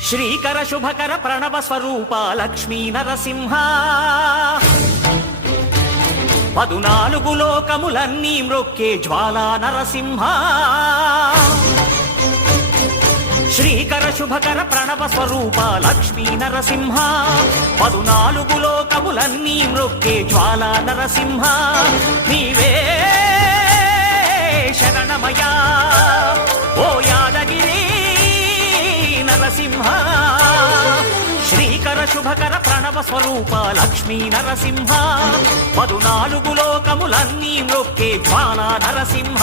శ్రీకర శుభకర ప్రణవ స్వరూప లక్ష్మీ నరసింహ 14 లోకములన్నీ మ్రొక్కే జ్వాలా నరసింహ శ్రీకర శుభకర ప్రణవ స్వరూప లక్ష్మీ నరసింహ 14 లోకములన్నీ మ్రొక్కే జ్వాలా నరసింహ నీవే శరణమయా ఓ యాదగిరి నరసింహ శ్రీకర శుభకర ప్రణవ స్వరూప లక్ష్మీ నరసింహ 14 లోకములన్నీ మ్రొక్కే జ్వాలా నరసింహ